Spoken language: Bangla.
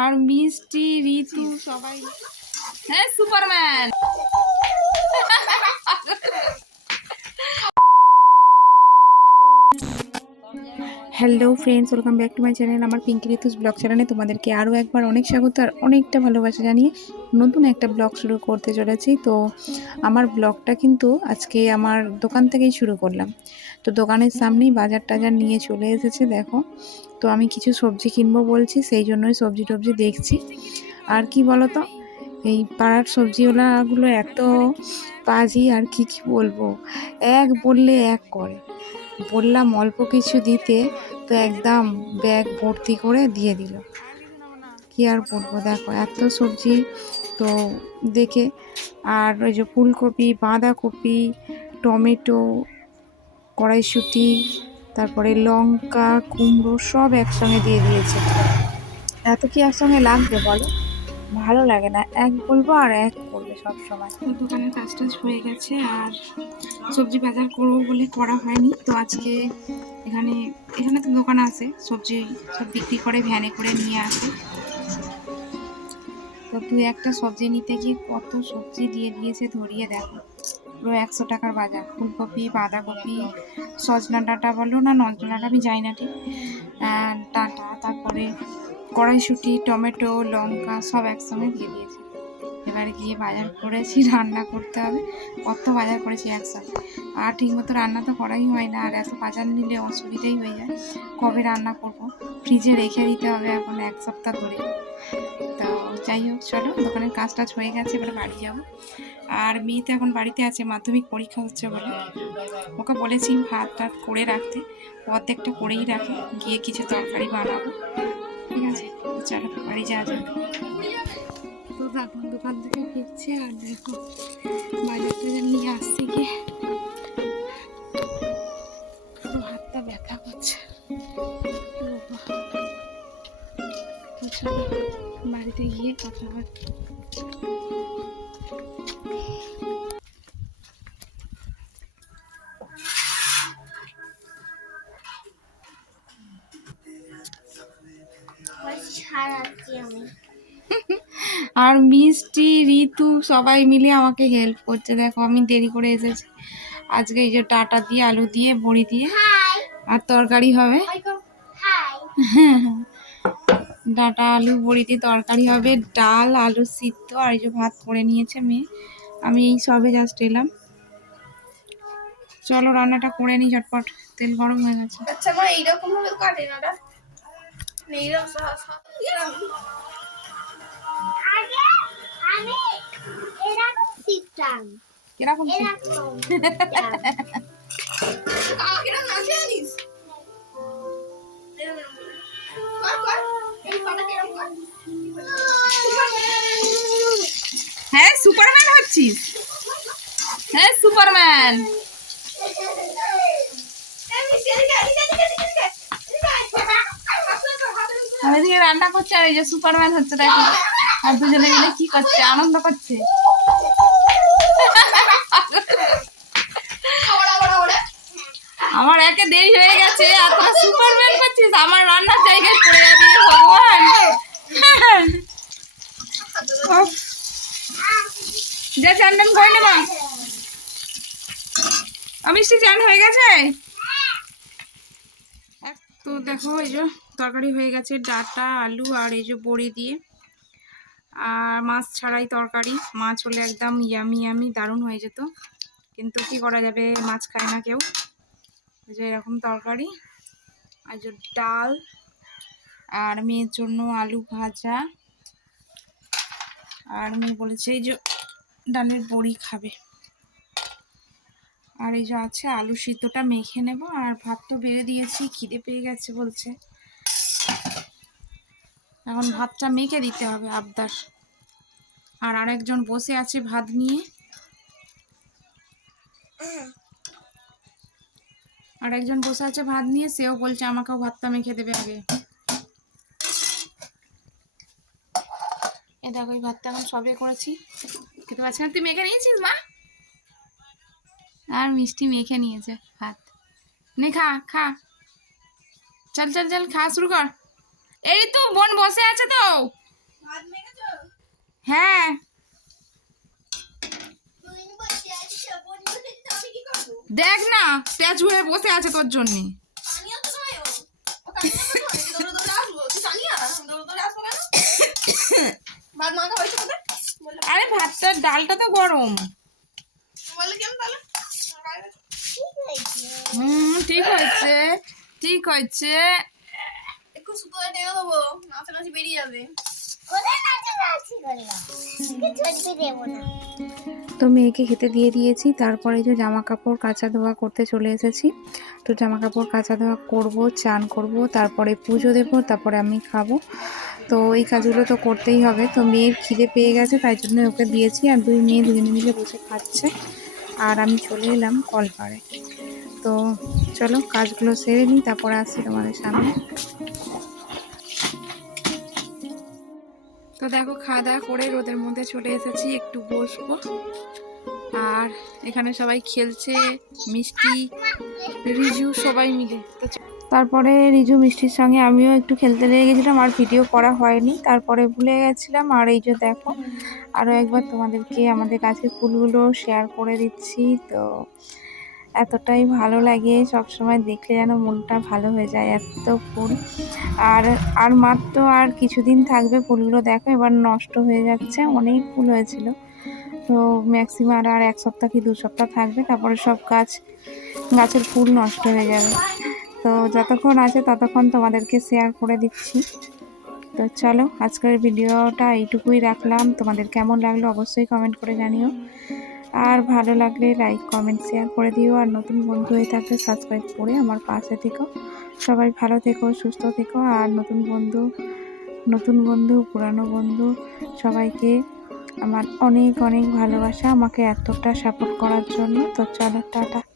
আর মিষ্টি ঋতু সবাই। হ্যাঁ superman. Hello friends welcome back to my channel আমার পিঙ্কি ঋতুস ব্লগ চ্যানেলে তোমাদেরকে আরও একবার অনেক স্বাগত আর অনেকটা ভালোবাসা জানিয়ে নতুন একটা ব্লগ শুরু করতে চলেছি। তো আমার ব্লগটা কিন্তু আজকে আমার দোকান থেকেই শুরু করলাম। তো দোকানের সামনেই বাজার টাজার নিয়ে চলে এসেছে, দেখো। তো আমি কিছু সবজি কিনবো বলছি, সেই জন্যই সবজি টবজি দেখছি। আর কি বলো তো এই পাড়ার সবজিওয়ালাগুলো এত পাজি আর কি কি বলব? এক বললে এক করে। বললাম অল্প কিছু দিতে, তো একদম ব্যাগ ভর্তি করে দিয়ে দিল। কি আর বলব, দেখো এত সবজি তো দেখে, আর ওই যে ফুলকপি, বাঁধাকপি, টমেটো, কড়াইশুঁটি, তারপরে লঙ্কা, কুমড়ো সব একসঙ্গে দিয়ে দিয়েছে। এত কি একসঙ্গে লাগবে বলো? ভালো লাগে না। এক বলব আর এক করবে সব সময় তো দোকানের কাজ টাজ হয়ে গেছে আর সবজি বাজার করব বলে করা হয়নি। তো আজকে এখানে এখানে তো দোকান আছে, সবজি সব বিক্রি করে, ভ্যানে করে নিয়ে আসে। তো তুই একটা সবজি নিতে গিয়ে কত সবজি দিয়ে দিয়েছে ধরিয়ে দেখো। পুরো একশো টাকার বাজার। ফুলকপি, বাঁধাকপি, সজনা ডাঁটা বলো না নজনা ডাঁটা, আমি যাই না ঠিক। ডাঁটা, তারপরে কড়াইশুঁটি, টমেটো, লঙ্কা সব একসঙ্গে দিয়ে দিয়েছে। এবারে গিয়ে বাজার করেছি, রান্না করতে হবে। কত বাজার করেছি একসাথে। আর ঠিকমতো রান্না তো করাই হয় না, আর এত বাজার নিলে অসুবিধাই হয়ে যায়। কবে রান্না করব? ফ্রিজে রেখে দিতে হবে এখন এক সপ্তাহ ধরে। তো যাই হোক, চলো, দোকানের কাজ টাজ হয়ে গেছে, এবার বাড়ি যাব। আর মেয়ে তো এখন বাড়িতে আছে, মাধ্যমিক পরীক্ষা হচ্ছে বলে। ওকে বলেছি ভাত টাত করে রাখতে, অর্ধেকটা করেই রাখে, গিয়ে কিছু তরকারি বানাবো। চলো বাড়ি যাওয়া যাবে। তো এখন দোকান থেকে ফিরছে আর দেখো বাজার টাজার নিয়ে আসছে গিয়ে। পুরো হাতটা ব্যথা করছে। বাড়িতে গিয়ে কথা হয়। আর মিষ্টি ঋতু সবাই মিলে আমাকে হেল্প করছে। দেখো আমি দেরি করে এসেছি। আজকে এই যে টাটা দিয়ে আলু দিয়ে বড়ি দিয়ে। আর তরকারি হবে? ডাটা আলু বড়ি দিয়ে তরকারি হবে। ডাল আলু সিদ্ধ আর এই যে ভাত করে নিয়েছে মেয়ে। আমি এই সবে জাস্ট এলাম। চলো রান্নাটা করে নিই ঝটপট। তেল গরম হয়ে গেছে। আচ্ছা এইরকম ভাবে কাটে না এইরকম কীরকম হ্যাঁ সুপারম্যান হচ্ছিস হ্যাঁ সুপারম্যান আমি এদিকে রান্না করছে আর এই যে সুপারম্যান হচ্ছে দেখো আর দুজনে মিলে কি করছে আনন্দ করছে আমার একে দেরি হয়ে গেছে, আর তোরা সুপারম্যান করছিস আমার রান্নার জায়গায় পড়ে যাবি, ভগবান। যা চান টান করে নেবা মিষ্টি চান হয়ে গেছে? তো দেখো, এই যে তরকারি হয়ে গেছে, ডাটা, আলু, আর এই যে বড়ি দিয়ে। আর মাছ ছাড়াই তরকারি। মাছ হলে একদম ইয়ামি ইয়ামি দারুণ হয়ে যেত। কিন্তু কি করা যাবে, মাছ খায় না কেউ। যে এরকম তরকারি আর যে ডাল, আর মেয়ের জন্য আলু ভাজা, আর মেয়ে বলেছে এই যে ডালের বড়ি খাবে। আর এই যে আছে আলু সিদ্ধটা মেখে নেব, আর ভাত তো বেড়ে দিয়েছি, খিদে পেয়ে গেছে বলছে। এখন ভাতটা মেখে দিতে হবে আবদার। আর আরেকজন বসে আছে ভাত নিয়ে। আর একজন বসে আছে ভাত নিয়ে সেও বলছে আমাকেও ভাতটা মেখে দেবে আগে। এ দেখো এই ভাতটা এখন সবে করেছি। খেতে পারছি না। তুই মেখে নিয়েছিস মা? আর মিষ্টি মেখে নিয়েছে ভাত। নে খা খা। চল চল চল খা শুরু কর। এই তো বোন বসে আছে তো। হ্যাঁ তুই বসে আছিস বন্ধু দিতে আমি কি করব দেখ না স্ট্যাচু হয়ে বসে আছে তোর জন্যে। আরে ভাতটার ডালটা তো গরম। হুম ঠিক হয়েছে ঠিক হয়েছে। একটু সুতো টেনে দেবো নাচে নাচি বেরিয়ে যাবে। তো মেয়েকে খেতে দিয়ে দিয়েছি, তারপরে যে জামা কাপড়, কাচা ধোয়া করতে চলে এসেছি। তো জামা কাপড়, কাচা ধোয়া করব, চান করব, তারপরে পুজো দেব, তারপরে আমি খাব। তো এই কাজগুলো তো করতেই হবে। তো মেয়ের খিদে পেয়ে গেছে, তাই জন্য ওকে দিয়েছি। আর দুই মেয়ে দুজনে মিলে বসে খাচ্ছে। আর আমি চলে এলাম কলপাড়ে। তো চলো, কাজগুলো সেরে নিই, তারপরে আসছি তোমাদের সামনে। দেখো খাওয়া দাওয়া করে রোদের মধ্যে চলে এসেছি, একটু বসবো। আর এখানে সবাই খেলছে, মিষ্টি, রিজু সবাই মিলে। তারপরে রিজু মিষ্টির সঙ্গে আমিও একটু খেলতে লেগে গেছিলাম, আর ভিডিও করা হয়নি। তারপরে ভুলে গেছিলাম, আর এই যে দেখো আরও একবার তোমাদেরকে আমাদের গাছের ফুলগুলো শেয়ার করে দিচ্ছি, তো এতটাই ভালো লাগে সব সময় দেখলে যেন মনটা ভালো হয়ে যায় এত ফুল। আর আর মাত্র আর কিছুদিন থাকবে ফুলগুলো দেখো, এবার নষ্ট হয়ে যাচ্ছে, অনেক ফুল হয়েছিল। তো ম্যাক্সিমাম আর এক সপ্তাহ কি দু সপ্তাহ থাকবে, তারপরে সব গাছ, গাছের ফুল নষ্ট হয়ে যাবে। তো যতক্ষণ আছে ততক্ষণ তোমাদেরকে শেয়ার করে দিচ্ছি। তো চলো, আজকের ভিডিওটা এইটুকুই রাখলাম। তোমাদের কেমন লাগল অবশ্যই কমেন্ট করে জানিও। আর ভালো লাগলে লাইক কমেন্ট শেয়ার করে দিও। আর নতুন বন্ধু হয়ে থাকলে সাবস্ক্রাইব করে আমার পাশে থেকো। সবাই ভালো থেকো, সুস্থ থেকো। আর নতুন বন্ধু নতুন বন্ধু, পুরানো বন্ধু, সবাইকে আমার অনেক অনেক ভালোবাসা। আমাকে এতটা সাপোর্ট করার জন্য। তো চলো, টাটা।